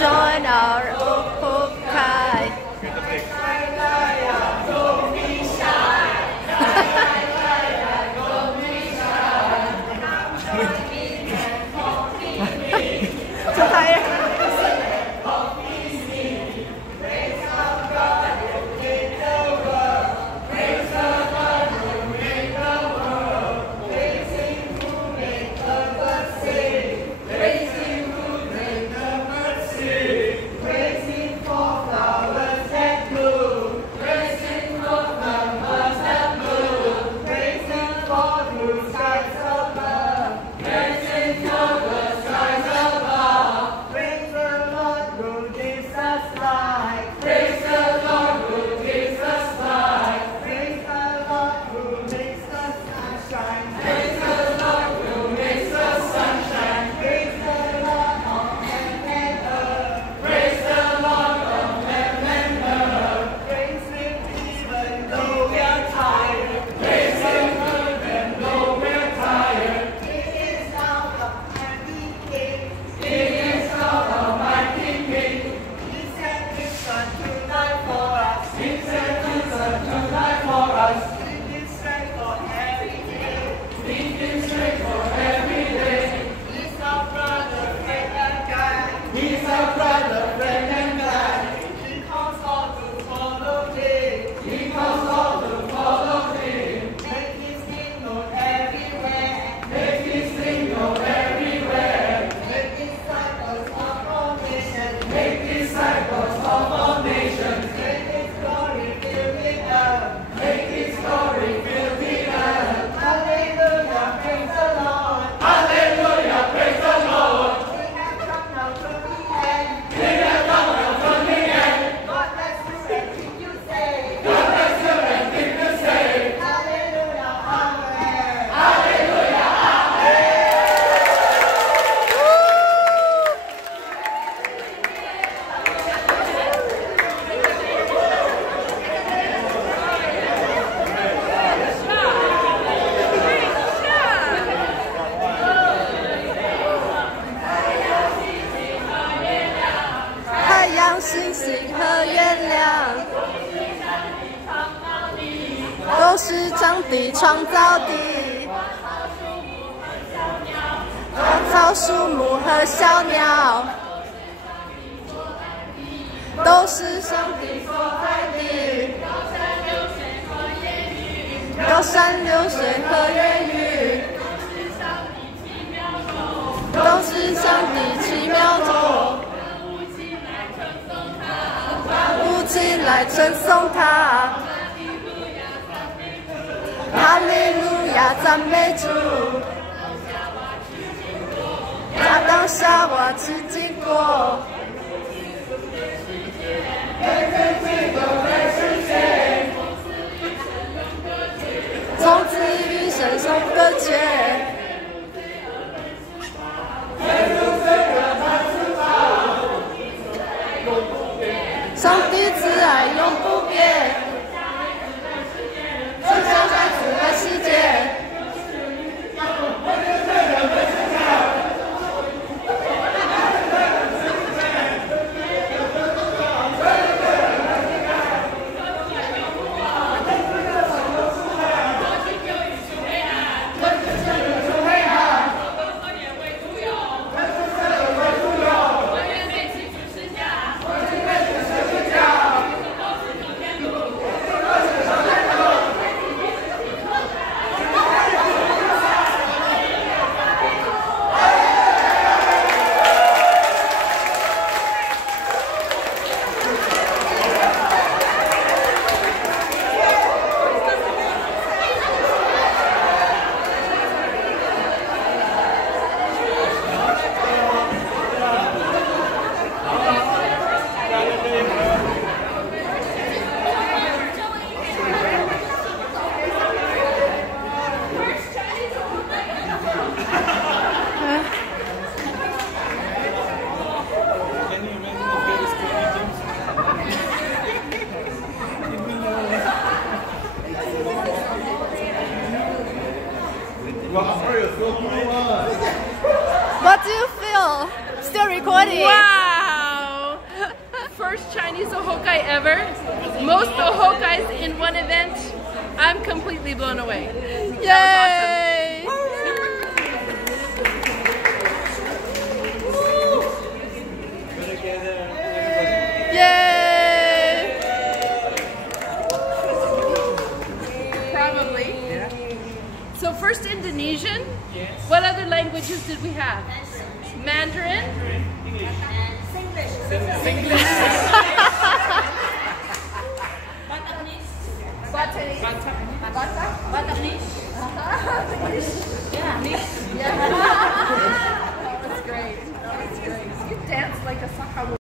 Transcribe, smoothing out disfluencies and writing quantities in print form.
Join our Upukai.星星和月亮都是上帝创造的，花草树木和小鸟都是上帝所爱的，高山流水和言语都是上帝奇妙作。起来称颂他，哈利路亚赞美主，亚当夏娃吃禁果，从此与神sống隔绝。上帝慈爱永不变，就像在此个世界。What do you feel? Still recording. Wow! First Chinese Ohokai ever. Most Ohokais in one event. I'm completely blown away. Yay! Yay! Probably. So first Indonesian. What other languages did we have? Mandarin. Singlish. Yeah. That was great. You danced like a Sakha.